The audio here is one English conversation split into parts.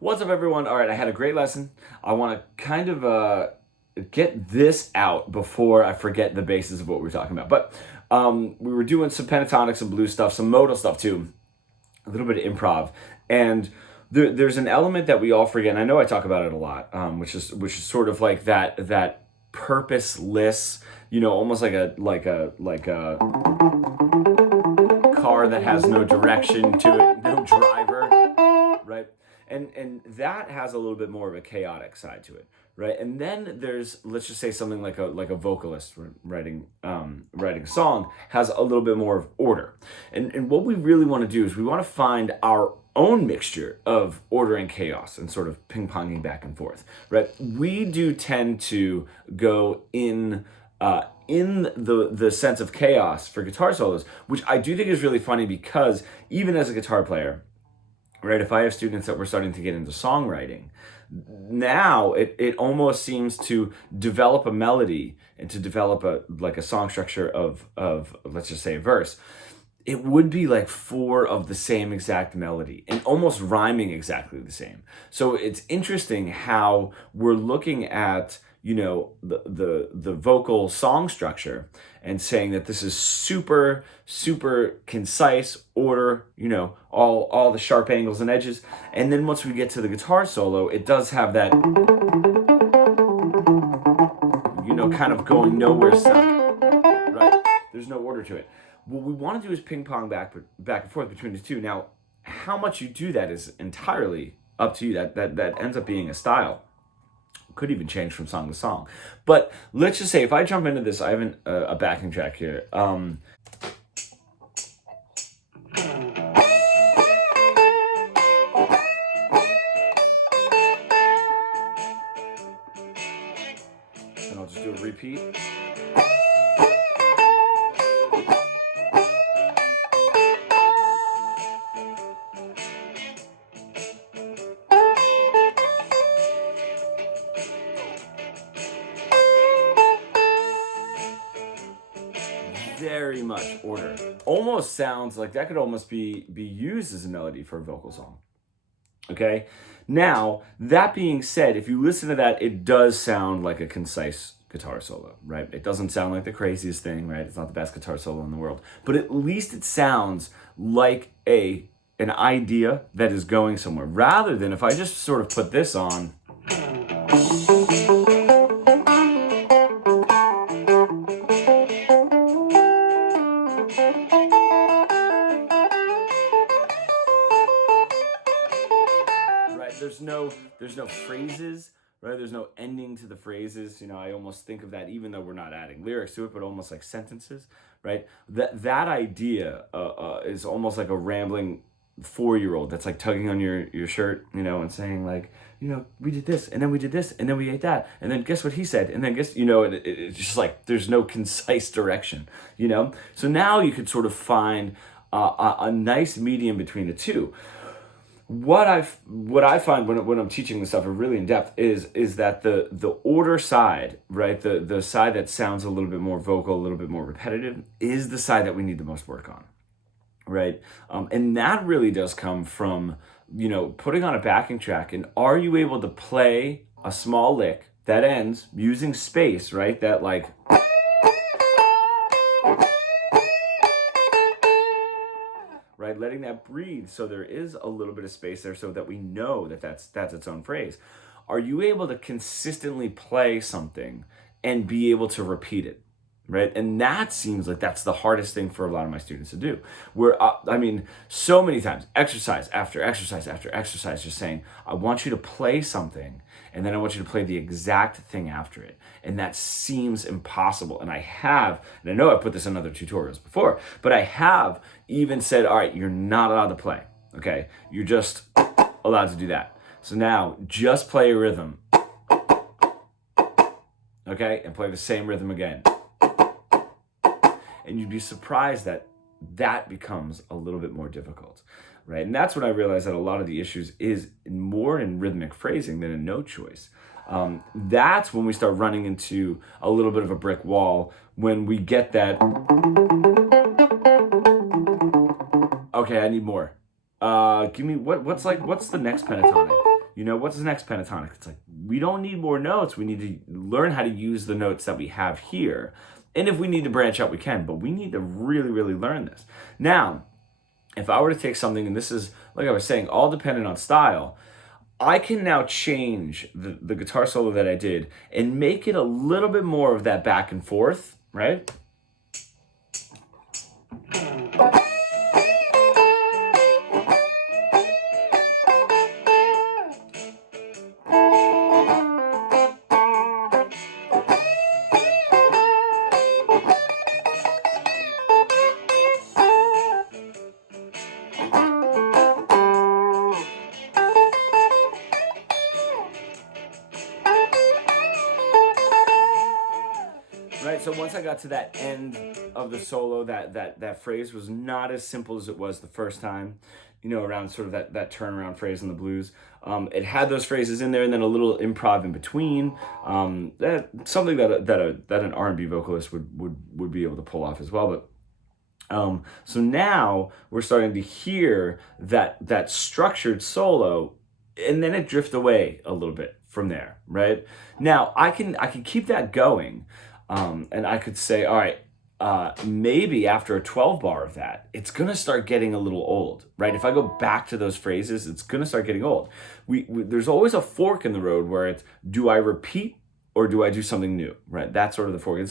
What's up, everyone? All right, I had a great lesson. I want to kind of get this out before I forget the basis of what we were talking about. But we were doing some pentatonic, some blues stuff, some modal stuff too, a little bit of improv, and there's an element that we all forget. And I know I talk about it a lot, which is sort of like that purposeless, almost like a car that has no direction to it, no driver, right? And that has a little bit more of a chaotic side to it, right? And then there's, let's just say, something like a vocalist writing a song has a little bit more of order. And what we really want to do is we want to find our own mixture of order and chaos and sort of ping-ponging back and forth, right? We do tend to go in the sense of chaos for guitar solos, which I do think is really funny because even as a guitar player, right, if I have students that were starting to get into songwriting, now it almost seems to develop a melody and to develop a song structure of let's just say a verse. It would be like four of the same exact melody and almost rhyming exactly the same. So it's interesting how we're looking at the vocal song structure and saying that this is super concise order, all the sharp angles and edges. And then once we get to the guitar solo, it does have that kind of going nowhere sound, right? There's no order to it. What we want to do is ping pong back and forth between the two. Now, how much you do that is entirely up to you. That ends up being a style. Could even change from song to song. But let's just say if I jump into this, I have a backing track here. And I'll just do a repeat. Very much order. Almost sounds like that could almost be used as a melody for a vocal song. Okay? Now, that being said, if you listen to that, it does sound like a concise guitar solo, right? It doesn't sound like the craziest thing, right? It's not the best guitar solo in the world. But at least it sounds like an idea that is going somewhere. Rather than if I just sort of put this on, there's no phrases, right? There's no ending to the phrases. I almost think of that, even though we're not adding lyrics to it, but almost like sentences, right? That idea is almost like a rambling 4-year-old that's like tugging on your shirt, and saying like, we did this, and then we did this, and then we ate that, and then guess what he said, and then guess, it's just like there's no concise direction, So now you could sort of find a nice medium between the two. What I find when I'm teaching this stuff really in depth is that the order side, right, the side that sounds a little bit more vocal, a little bit more repetitive, is the side that we need the most work on, right? And that really does come from putting on a backing track, and are you able to play a small lick that ends using space, right? That like. Right, letting that breathe so there is a little bit of space there so that we know that's its own phrase. Are you able to consistently play something and be able to repeat it, right? And that seems like that's the hardest thing for a lot of my students to do. Where, so many times, exercise after exercise after exercise, just saying, I want you to play something, and then I want you to play the exact thing after it. And that seems impossible. And I know I've put this in other tutorials before, but I have even said, all right, you're not allowed to play, okay? You're just allowed to do that. So now, just play a rhythm, okay? And play the same rhythm again. And you'd be surprised that becomes a little bit more difficult, right? And that's when I realized that a lot of the issues is more in rhythmic phrasing than in note choice. That's when we start running into a little bit of a brick wall, when we get that, okay, I need more. Give me, what's the next pentatonic? You know, what's the next pentatonic? It's like, we don't need more notes. We need to learn how to use the notes that we have here. And if we need to branch out, we can, but we need to really, really learn this. Now, if I were to take something, and this is, like I was saying, all dependent on style, I can now change the guitar solo that I did and make it a little bit more of that back and forth, right? Right, so once I got to that end of the solo, that phrase was not as simple as it was the first time, you know, around sort of that turnaround phrase in the blues. It had those phrases in there, and then a little improv in between. Something that an R&B vocalist would be able to pull off as well. But so now we're starting to hear that structured solo, and then it drift away a little bit from there, right? Now I can keep that going. And I could say, all right, maybe after a 12 bar of that, it's going to start getting a little old, right? If I go back to those phrases, it's going to start getting old. There's always a fork in the road where it's, do I repeat or do I do something new, right? That's sort of the fork.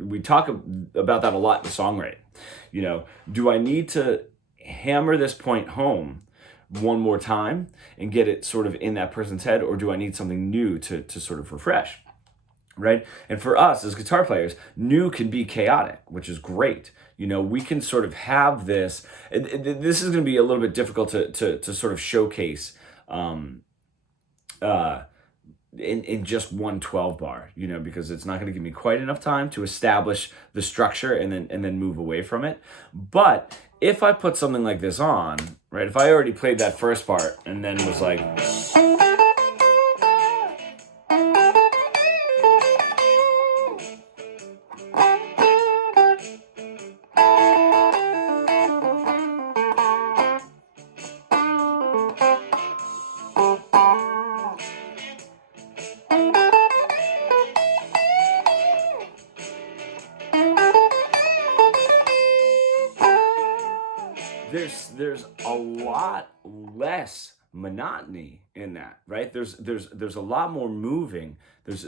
We talk about that a lot in songwriting. You know, do I need to hammer this point home one more time and get it sort of in that person's head, or do I need something new to sort of refresh? Right? And for us as guitar players, new can be chaotic, which is great. You know, we can sort of have this. This is going to be a little bit difficult to sort of showcase in just one 12 bar, you know, because it's not going to give me quite enough time to establish the structure and then move away from it. But if I put something like this on, right, if I already played that first part and then was like, there's a lot less monotony in that, right? There's a lot more moving. There's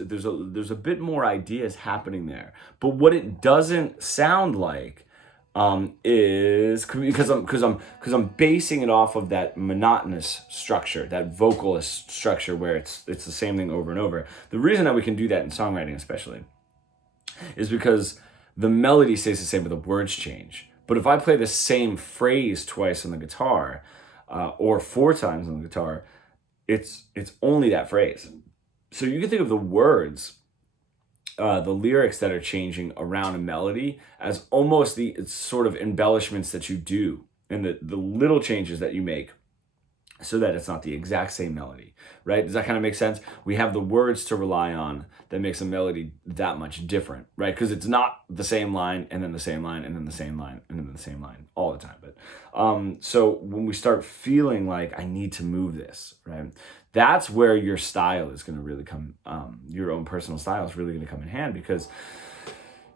a bit more ideas happening there. But what it doesn't sound like is because I'm basing it off of that monotonous structure, that vocalist structure where it's the same thing over and over. The reason that we can do that in songwriting especially is because the melody stays the same but the words change. But if I play the same phrase twice on the guitar, or 4 times on the guitar, it's only that phrase. So you can think of the words, the lyrics that are changing around a melody as almost the sort of embellishments that you do and the little changes that you make so that it's not the exact same melody, right? Does that kind of make sense? We have the words to rely on that makes a melody that much different, right? Because it's not the same line and then the same line and then the same line and then the same line all the time. But so when we start feeling like I need to move this, right? That's where your style is going to really come, your own personal style is really going to come in hand, because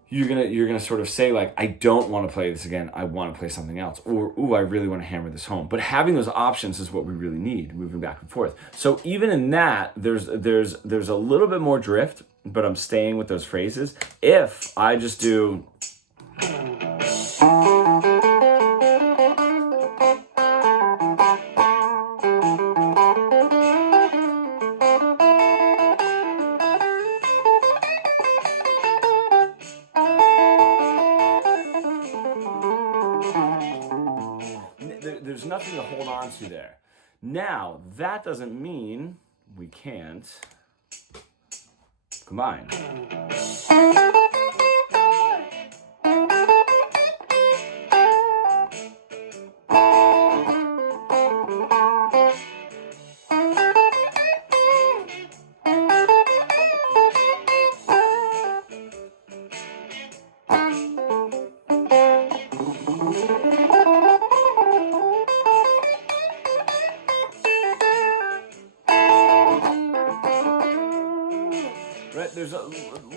you're gonna sort of say like, I don't want to play this again. I want to play something else, or ooh, I really want to hammer this home. But having those options is what we really need, moving back and forth. So even in that, there's a little bit more drift, but I'm staying with those phrases. If I just do. There's nothing to hold on to there. Now, that doesn't mean we can't combine. there's a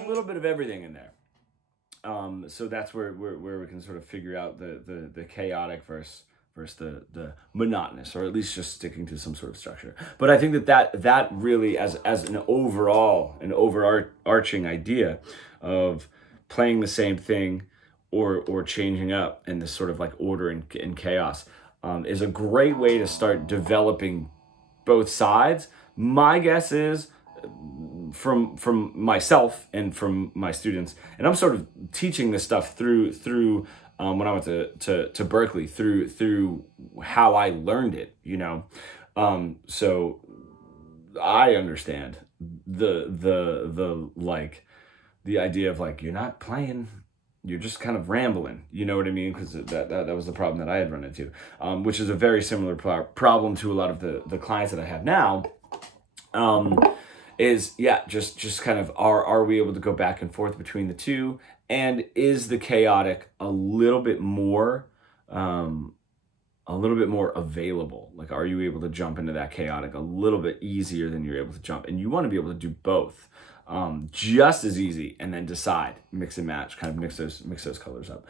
little bit of everything in there. So that's where we can sort of figure out the chaotic versus the monotonous, or at least just sticking to some sort of structure. But I think that really, as an overarching idea of playing the same thing or changing up in this sort of like order and chaos, is a great way to start developing both sides. My guess is, from myself and from my students, and I'm sort of teaching this stuff through when I went to Berkeley, through how I learned it, so I understand the like the idea of like, you're not playing, you're just kind of rambling, you know what I mean? Because that was the problem that I had run into, which is a very similar problem to a lot of the clients that I have now. Is just kind of, are we able to go back and forth between the two, and is the chaotic a little bit more available? Like, are you able to jump into that chaotic a little bit easier than you're able to jump? And you want to be able to do both just as easy, and then decide, mix and match, kind of mix those colors up.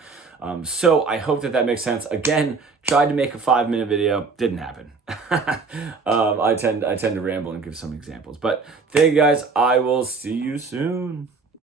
So I hope that makes sense. Again, tried to make a 5-minute video, didn't happen. I tend to ramble and give some examples, but thank you guys. I will see you soon.